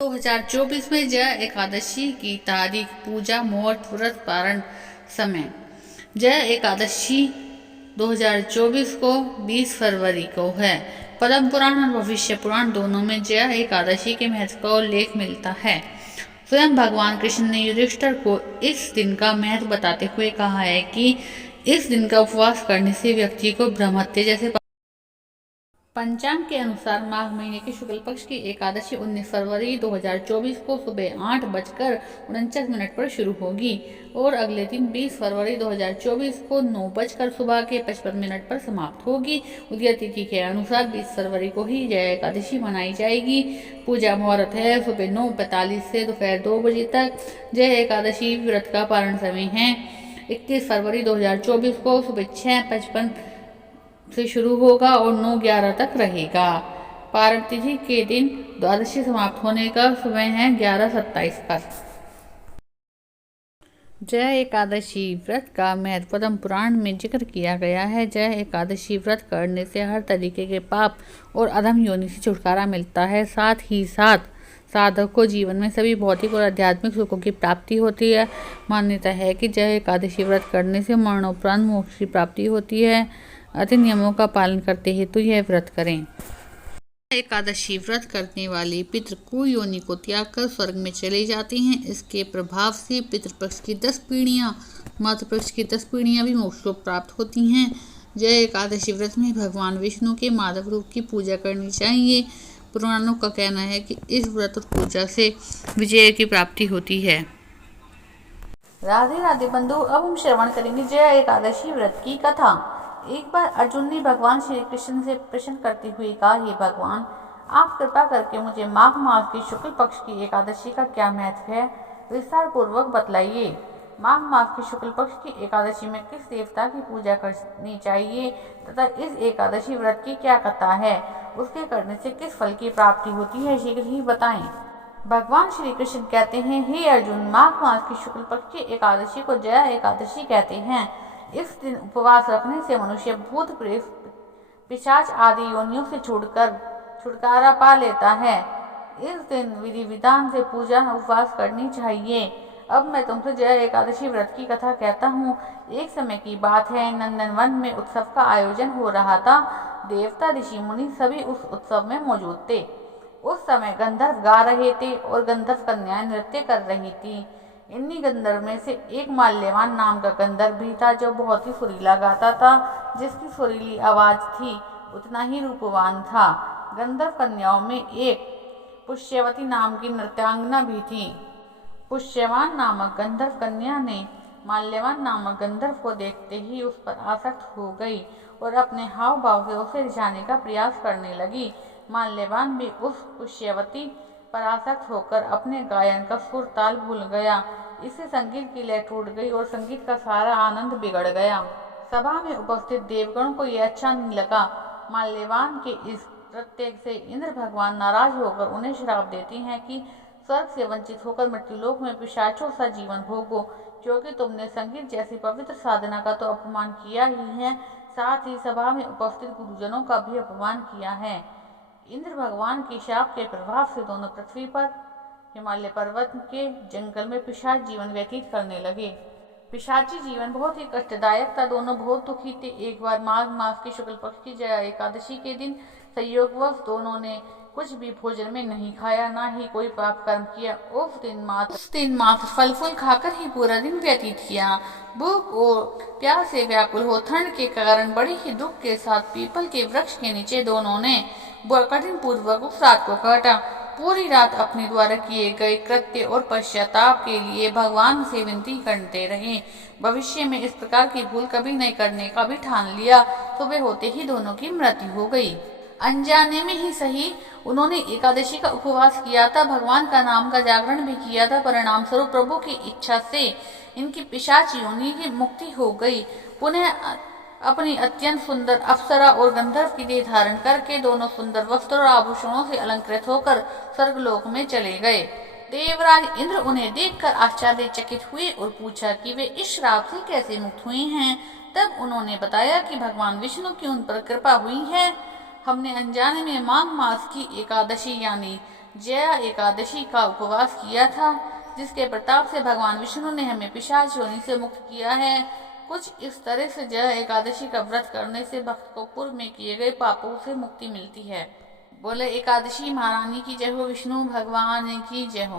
2024 में जया एकादशी की तारीख, पूजा, मुहूर्त, व्रत, पारण, समय। जया एकादशी 2024 को 20 फरवरी को है। पद्म पुराण और भविष्य पुराण दोनों में जया एकादशी के महत्व का उल्लेख मिलता है। स्वयं भगवान कृष्ण ने युधिष्ठिर को इस दिन का महत्व बताते हुए कहा है कि इस दिन का उपवास करने से व्यक्ति को ब्रह्मत्य जैसे पंचांग के अनुसार माघ महीने की शुक्ल पक्ष की एकादशी 19 फरवरी 2024 को सुबह 8:49 पर शुरू होगी और अगले दिन 20 फरवरी 2024 को 9 सुबह के 55 पर समाप्त होगी। उदय तिथि के अनुसार 20 फरवरी को ही जया एकादशी मनाई जाएगी। पूजा मुहूर्त है सुबह 9:45 से दोपहर 2 बजे तक। जया एकादशी व्रत का पारण समय है 31 फरवरी 2024 को सुबह 6:55 से शुरू होगा और 9:11 तक रहेगा। पारण तिथि के दिन द्वादशी समाप्त होने का समय है 11:27 पर। जया एकादशी व्रत का महत्व पद्म पुराण में जिक्र किया गया है। जया एकादशी व्रत करने से हर तरीके के पाप और अधम योनि से छुटकारा मिलता है। साथ ही साथ साधक को जीवन में सभी भौतिक और आध्यात्मिक सुखों की प्राप्ति होती है। मान्यता है कि जया एकादशी व्रत करने से मरणोपरांत मोक्ष की प्राप्ति होती है। अति नियमों का पालन करते हेतु यह व्रत करें। एकादशी व्रत करने वाले पितृ कुयोनि को त्याग कर स्वर्ग में चले जाते हैं। इसके प्रभाव से पितृपक्ष की 10 पीढ़ियां, मातृपक्ष की 10 पीढ़ियां भी मोक्ष को प्राप्त होती हैं। जया एकादशी व्रत में भगवान विष्णु के माधव रूप की पूजा करनी चाहिए। पुराणों का कहना है कि इस व्रत और पूजा से विजय की प्राप्ति होती है। राधे राधे बंधु, अब हम श्रवण करेंगे जया एकादशी व्रत की कथा। एक बार अर्जुन ने भगवान श्री कृष्ण से प्रश्न करते हुए कहा, हे भगवान, आप कृपा करके मुझे माघ मास की शुक्ल पक्ष की एकादशी का क्या महत्व है, विस्तार पूर्वक बतलाइए। माघ मास की शुक्ल पक्ष की एकादशी में किस देवता की पूजा करनी चाहिए तथा इस एकादशी व्रत की क्या कथा है, उसके करने से किस फल की प्राप्ति होती है, शीघ्र ही बताएं। भगवान श्री कृष्ण कहते हैं, हे अर्जुन, माघ मास की शुक्ल पक्ष की एकादशी को जया एकादशी कहते हैं। इस दिन उपवास रखने से मनुष्य भूत प्रेत पिशाच आदि योनियों से छुटकारा पा लेता है। इस दिन विधि विधान से पूजा उपवास करनी चाहिए। अब मैं तुमसे जया एकादशी व्रत की कथा कहता हूँ। एक समय की बात है, नंदनवन में उत्सव का आयोजन हो रहा था। देवता ऋषि मुनि सभी उस उत्सव में मौजूद थे। उस समय गंधर्व गा रहे थे और गंधर्व कन्याएं नृत्य कर रही थी। इन्हीं गंधर्व में से एक माल्यवान नाम का गंधर्व भी था, जो बहुत ही सुरीला गाता था। जिसकी सुरीली आवाज थी उतना ही रूपवान था। गंधर्व कन्याओं में एक पुष्यवती नाम की नृत्यांगना भी थी। पुष्यवान नामक गंधर्व कन्या ने माल्यवान नामक गंधर्व को देखते ही उस पर आसक्त हो गई और अपने हाव भाव से उसे रिझाने का प्रयास करने लगी। माल्यवान भी उस पुष्यवती पर आसक्त होकर अपने गायन का सुर ताल भूल गया। इससे संगीत की लय टूट गई और संगीत का सारा आनंद बिगड़ गया। सभा में उपस्थित देवगणों को यह अच्छा नहीं लगा। माल्यवान के इस नृत्य से इंद्र भगवान नाराज होकर उन्हें श्राप देते हैं कि स्वर्ग से वंचित होकर मृत्युलोक में पिशाचों सा जीवन भोगो, क्योंकि तुमने संगीत जैसी पवित्र साधना का तो अपमान किया ही है, साथ ही सभा में उपस्थित गुरुजनों का भी अपमान किया है। इंद्र भगवान के शाप के प्रभाव से दोनों पृथ्वी पर हिमालय पर्वत के जंगल में पिशाच जीवन व्यतीत करने लगे। पिशाची जीवन बहुत ही कष्टदायक था। दोनों बहुत दुखी थे। एक बार माघ मास की शुक्ल पक्ष की जया एकादशी के दिन संयोगवश दोनों ने कुछ भी भोजन में नहीं खाया, ना ही कोई पाप कर्म किया। उस दिन मात्र फल फूल खाकर ही पूरा दिन व्यतीत किया। भूख और प्यास से व्याकुल हो ठंड के कारण बड़े ही दुख के साथ पीपल के वृक्ष के नीचे दोनों ने कठिन पूर्वक उस रात को काटा। पूरी रात अपने द्वारा किए गए कृत्य और पश्चाताप के लिए भगवान से विनती करते रहे। भविष्य में इस प्रकार की भूल कभी नहीं करने का भी ठान लिया। सुबह होते ही दोनों की मृत्यु हो गई। अनजाने में ही सही, उन्होंने एकादशी का उपवास किया था, भगवान का नाम का जागरण भी किया था। परिणाम स्वरूप प्रभु की इच्छा से इनकी पिशाच योनि की मुक्ति हो गई। पुनः अपनी अत्यंत सुंदर अप्सरा और गंधर्व की देह धारण करके दोनों सुंदर वस्त्र और आभूषणों से अलंकृत होकर स्वर्गलोक में चले गए। देवराज इंद्र उन्हें देखकर आश्चर्यचकित हुए और पूछा कि वे इस श्राप से कैसे मुक्त हुए हैं। तब उन्होंने बताया कि भगवान विष्णु की उन पर कृपा हुई है। हमने अनजाने में माघ मास की एकादशी यानी जया एकादशी का उपवास किया था, जिसके प्रताप से भगवान विष्णु ने हमें पिशाच योनि से मुक्त किया है। कुछ इस तरह से जया एकादशी का व्रत करने से भक्त को पूर्व में किए गए पापों से मुक्ति मिलती है। बोले एकादशी महारानी की जय हो, विष्णु भगवान की जय हो।